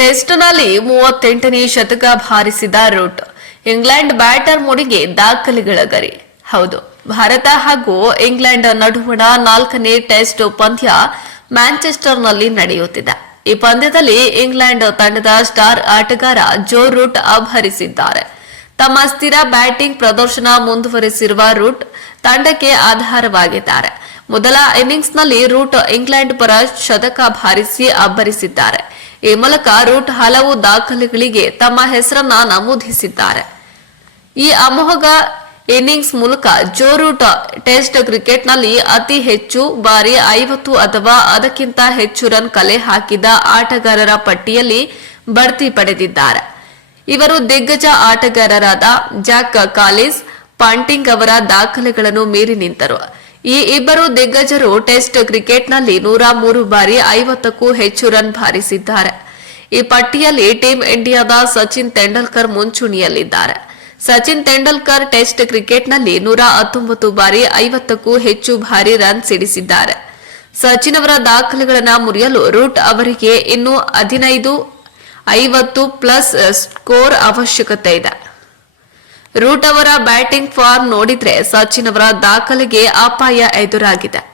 ಟೆಸ್ಟ್ನಲ್ಲಿ ಮೂವತ್ತೆಂಟನೇ ಶತಕ ಬಾರಿಸಿದ ರೂಟ್. ಇಂಗ್ಲೆಂಡ್ ಬ್ಯಾಟರ್ ಮುಡಿಗೆ ದಾಖಲೆಗಳ ಗರಿ ಹೌದು, ಭಾರತ ಹಾಗೂ ಇಂಗ್ಲೆಂಡ್ ನಡುವಣ ನಾಲ್ಕನೇ ಟೆಸ್ಟ್ ಪಂದ್ಯ ಮ್ಯಾಂಚೆಸ್ಟರ್ನಲ್ಲಿ ನಡೆಯುತ್ತಿದೆ. ಈ ಪಂದ್ಯದಲ್ಲಿ ಇಂಗ್ಲೆಂಡ್ ತಂಡದ ಸ್ಟಾರ್ ಆಟಗಾರ ಜೋ ರೂಟ್ ಅಭರಿಸಿದ್ದಾರೆ ತಮ್ಮ ಸ್ಥಿರ ಬ್ಯಾಟಿಂಗ್ ಪ್ರದರ್ಶನ ಮುಂದುವರೆಸಿರುವ ರೂಟ್ ತಂಡಕ್ಕೆ ಆಧಾರವಾಗಿದ್ದಾರೆ. ಮೊದಲ ಇನ್ನಿಂಗ್ಸ್ನಲ್ಲಿ ರೂಟ್ ಇಂಗ್ಲೆಂಡ್ ಪರ ಶತಕ ಬಾರಿಸಿ ಅಬ್ಬರಿಸಿದ್ದಾರೆ. ಈ ಮೂಲಕ ರೂಟ್ ಹಲವು ದಾಖಲೆಗಳಿಗೆ ತಮ್ಮ ಹೆಸರನ್ನ ನಮೂದಿಸಿದ್ದಾರೆ. ಈ ಅಮೋಘ ಇನ್ನಿಂಗ್ಸ್ ಮೂಲಕ ಜೋ ರೂಟ್ ಟೆಸ್ಟ್ ಕ್ರಿಕೆಟ್ನಲ್ಲಿ ಅತಿ ಹೆಚ್ಚು ಬಾರಿ ಐವತ್ತು ಅಥವಾ ಅದಕ್ಕಿಂತ ಹೆಚ್ಚು ರನ್ ಕಲೆ ಹಾಕಿದ ಆಟಗಾರರ ಪಟ್ಟಿಯಲ್ಲಿ ಬಡ್ತಿ ಪಡೆದಿದ್ದಾರೆ. ಇವರು ದಿಗ್ಗಜ ಆಟಗಾರರಾದ ಜಾಕ್ ಕಾಲಿಸ್ ಪಾಂಟಿಂಗ್ ಅವರ ದಾಖಲೆಗಳನ್ನು ಮೀರಿ ನಿಂತರು. ಈ ಇಬ್ಬರು ದಿಗ್ಗಜರು ಟೆಸ್ಟ್ ಕ್ರಿಕೆಟ್ನಲ್ಲಿ ನೂರ ಮೂರು ಬಾರಿ ಐವತ್ತಕ್ಕೂ ಹೆಚ್ಚು ರನ್ ಬಾರಿಸಿದ್ದಾರೆ. ಈ ಪಟ್ಟಿಯಲ್ಲಿ ಟೀಂ ಇಂಡಿಯಾದ ಸಚಿನ್ ತೆಂಡೂಲ್ಕರ್ ಮುಂಚೂಣಿಯಲ್ಲಿದ್ದಾರೆ. ಸಚಿನ್ ತೆಂಡೂಲ್ಕರ್ ಟೆಸ್ಟ್ ಕ್ರಿಕೆಟ್ನಲ್ಲಿ ನೂರ ಹತ್ತೊಂಬತ್ತು ಬಾರಿ ಐವತ್ತಕ್ಕೂ ಹೆಚ್ಚು ಭಾರಿ ರನ್ ಸಿಡಿಸಿದ್ದಾರೆ. ಸಚಿನ್ ಅವರ ದಾಖಲೆಗಳನ್ನು ಮುರಿಯಲು ರೂಟ್ ಅವರಿಗೆ ಇನ್ನೂ ಹದಿನೈದು, ಐವತ್ತು ಪ್ಲಸ್ ಸ್ಕೋರ್ ಅವಶ್ಯಕತೆ ಇದೆ. ರೂಟ್ ಅವರ ಬ್ಯಾಟಿಂಗ್ ಫಾರ್ಮ್ ನೋಡಿದ್ರೆ ಸಚಿನ್ ಅವರ ದಾಖಲೆಗೆ ಅಪಾಯ ಎದುರಾಗಿದೆ.